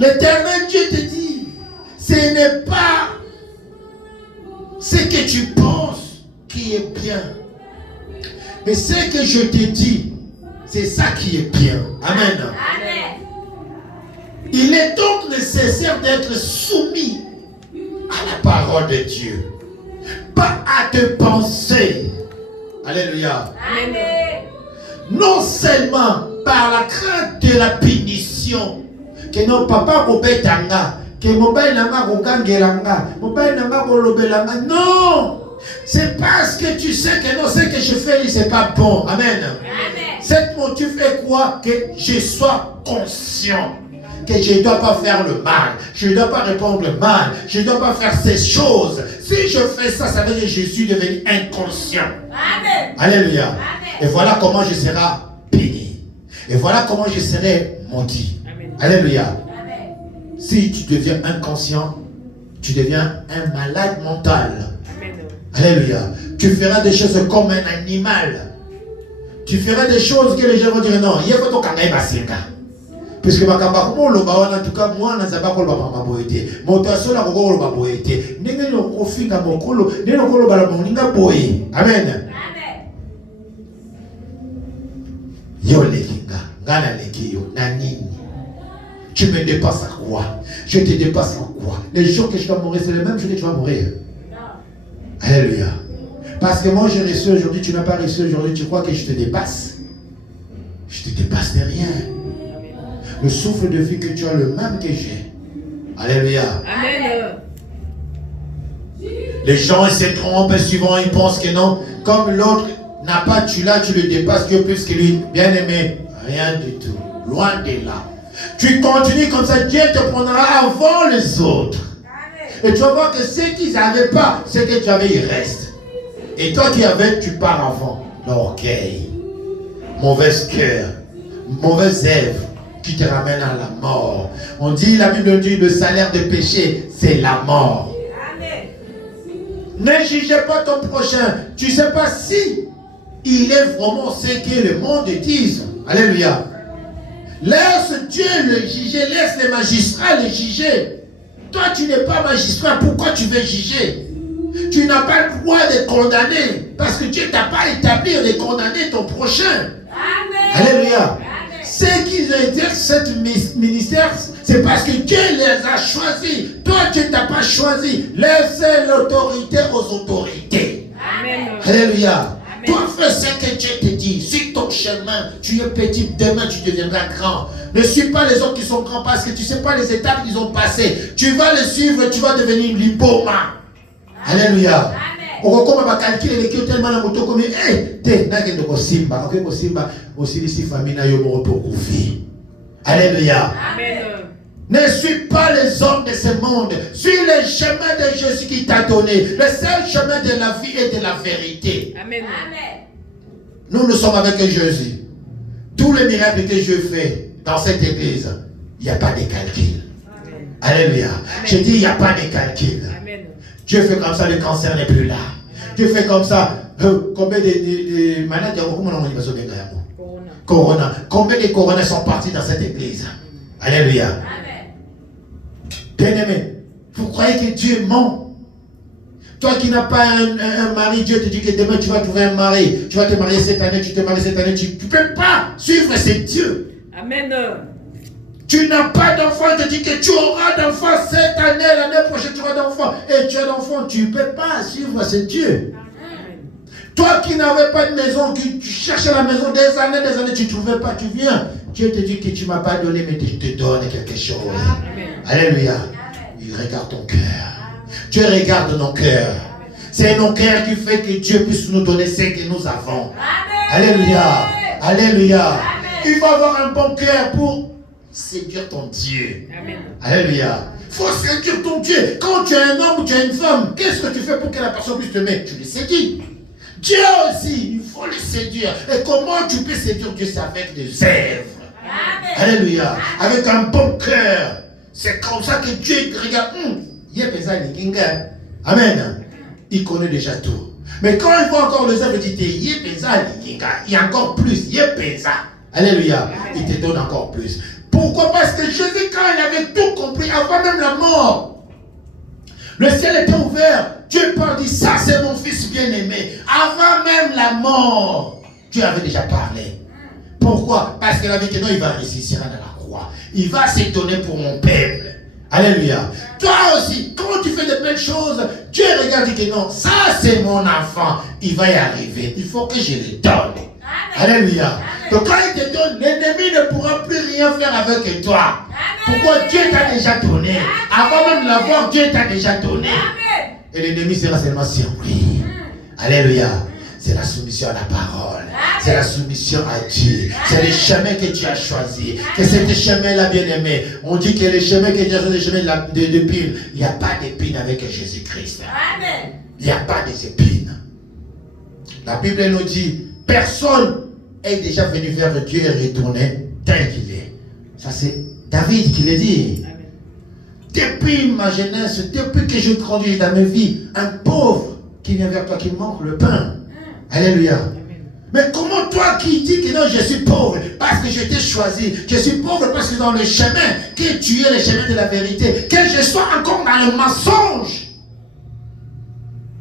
L'Éternel Dieu te dit, ce n'est pas ce que tu penses qui est bien. Mais ce que je te dis, c'est ça qui est bien. Amen. Amen. Il est donc nécessaire d'être soumis à la parole de Dieu. Pas à tes pensées. Alléluia. Amen. Non seulement par la crainte de la punition. Que non, papa kobetanga. Que mobile nanga kokangelanga. Mobile nanga kolobelanga. Non. C'est parce que tu sais que non, ce que je fais, c'est pas bon. Amen. Amen. Cette motif est quoi? Que je sois conscient que je ne dois pas faire le mal, je ne dois pas répondre le mal, je ne dois pas faire ces choses. Si je fais ça, ça veut dire que je suis devenu inconscient. Amen. Alléluia. Amen. Et voilà comment je serai béni. Et voilà comment je serai maudit. Alléluia. Amen. Si tu deviens inconscient, tu deviens un malade mental. Alléluia. Tu feras des choses comme un animal. Tu feras des choses que les gens vont dire non. Il faut que tu puisque en tout cas moi nazaba ko ba boyete moto asola ko ba boyete ndenge no ofika mokolo ndenge ko ba la moninga boye. Amen. Amen. Yo lekinga ngana lekiyo na nini? Tu me dépasses à quoi? Je te dépasse en quoi? Les jours que je dois mourir, c'est les mêmes jours que tu vas mourir. Alléluia. Parce que moi j'ai reçu aujourd'hui, tu n'as pas reçu aujourd'hui, tu crois que je te dépasse? Je te dépasse de rien. Le souffle de vie que tu as, le même que j'ai. Alléluia. Amen. Les gens ils se trompent souvent, ils pensent que non. Comme l'autre n'a pas, tu l'as, tu le dépasses, Dieu plus que lui. Bien aimé, rien du tout. Loin de là. Tu continues comme ça, Dieu te prendra avant les autres. Et tu vas voir que ceux qui n'avaient pas, ce que tu avais, il reste. Et toi qui avais, tu pars avant. L'orgueil, mauvaise cœur, mauvaise œuvre qui te ramène à la mort. On dit, la Bible dit, le salaire de péché, c'est la mort. Amen. Ne jugez pas ton prochain. Tu ne sais pas si il est vraiment ce que le monde dit. Alléluia. Laisse Dieu le juger, laisse les magistrats le juger. Toi, tu n'es pas magistrat, pourquoi tu veux juger? Tu n'as pas le droit de condamner, parce que Dieu ne t'a pas établi de condamner ton prochain. Amen. Alléluia. Amen. Ceux qui exercent ce ministère, c'est parce que Dieu les a choisis. Toi, tu ne t'as pas choisi. Laissez l'autorité aux autorités. Amen. Alléluia. Amen. Toi, fais ce que Dieu te dit. Sur ton chemin, tu es petit, demain tu deviendras grand. Ne suis pas les autres qui sont grands parce que tu ne sais pas les étapes qu'ils ont passées. Tu vas les suivre, tu vas devenir lipoma. Alléluia. On va calculer les tellement la moto comme t'es n'a que de simba, ok, simba aussi ici famille na yo mo pour vie. Alléluia. Amen. Ne suis pas les hommes de ce monde. Suis le chemin de Jésus qui t'a donné. Le seul chemin de la vie et de la vérité. Amen. Amen. Nous sommes avec Jésus. Tous les miracles que Dieu fait dans cette église, il n'y a pas de calcul. Amen. Alléluia. Je dis, il n'y a pas de calcul. Amen. Dieu fait comme ça, le cancer n'est plus là. Dieu fait comme ça. Combien de malades, Corona. Combien de Corona sont partis dans cette église? Alléluia. Amen. Bien-aimé, vous croyez que Dieu ment? Toi qui n'as pas un mari, Dieu te dit que demain tu vas trouver un mari. Tu vas te marier cette année, tu te maries cette année. Tu ne peux pas suivre ce Dieu. Amen. Tu n'as pas d'enfant, il te dit que tu auras d'enfants cette année, l'année prochaine tu auras d'enfants. Et tu as d'enfants, tu ne peux pas suivre ce Dieu. Amen. Toi qui n'avais pas de maison, qui tu cherchais la maison des années, tu ne trouvais pas, tu viens. Dieu te dit que tu ne m'as pas donné, mais je te donne quelque chose. Amen. Alléluia. Il regarde ton cœur. Dieu regarde nos cœurs. C'est nos cœurs qui fait que Dieu puisse nous donner ce que nous avons. Amen. Alléluia. Alléluia. Amen. Il faut avoir un bon cœur pour séduire ton Dieu. Amen. Alléluia. Il faut séduire ton Dieu. Quand tu es un homme ou tu es une femme, qu'est-ce que tu fais pour que la personne puisse te mettre? Tu le séduis. Dieu aussi, il faut le séduire. Et comment tu peux séduire Dieu? C'est avec des œuvres. Amen. Alléluia. Avec un bon cœur. C'est comme ça que Dieu regarde. Amen. Il connaît déjà tout. Mais quand il voit encore les œuvres, il dit, il y a encore plus. Alléluia. Il te donne encore plus. Pourquoi? Parce que Jésus, quand il avait tout compris, avant même la mort, le ciel était ouvert. Dieu parle, dit, ça c'est mon fils bien-aimé. Avant même la mort, Dieu avait déjà parlé. Pourquoi? Parce qu'il avait dit, non, il va ressusciter dans la croix. Il va s'étonner pour mon peuple. Alléluia. Toi aussi, quand tu fais de belles choses, Dieu regarde et dit que non, ça c'est mon enfant. Il va y arriver. Il faut que je le donne. Alléluia. Donc quand il te donne, l'ennemi ne pourra plus rien faire avec toi. Pourquoi? Dieu t'a déjà donné. Avant même de l'avoir, Dieu t'a déjà donné. Et l'ennemi sera seulement surpris. Alléluia. C'est la soumission à la parole. C'est la soumission à Dieu. C'est le chemin que tu as choisi. Que c'est le chemin-là, bien-aimé. On dit que le chemin que tu as choisi, le chemin d'épines. Il n'y a pas d'épines avec Jésus-Christ. Il n'y a pas d'épines. La Bible nous dit, personne est déjà venu vers Dieu et retourné tel qu'il est. Ça c'est David qui le dit. Depuis ma jeunesse, depuis que je grandis dans ma vie, un pauvre qui vient vers toi, qui manque le pain. Alléluia. Mais comment toi qui dis que non, je suis pauvre parce que je t'ai choisi, je suis pauvre parce que dans le chemin, que tu es le chemin de la vérité, que je sois encore dans le mensonge,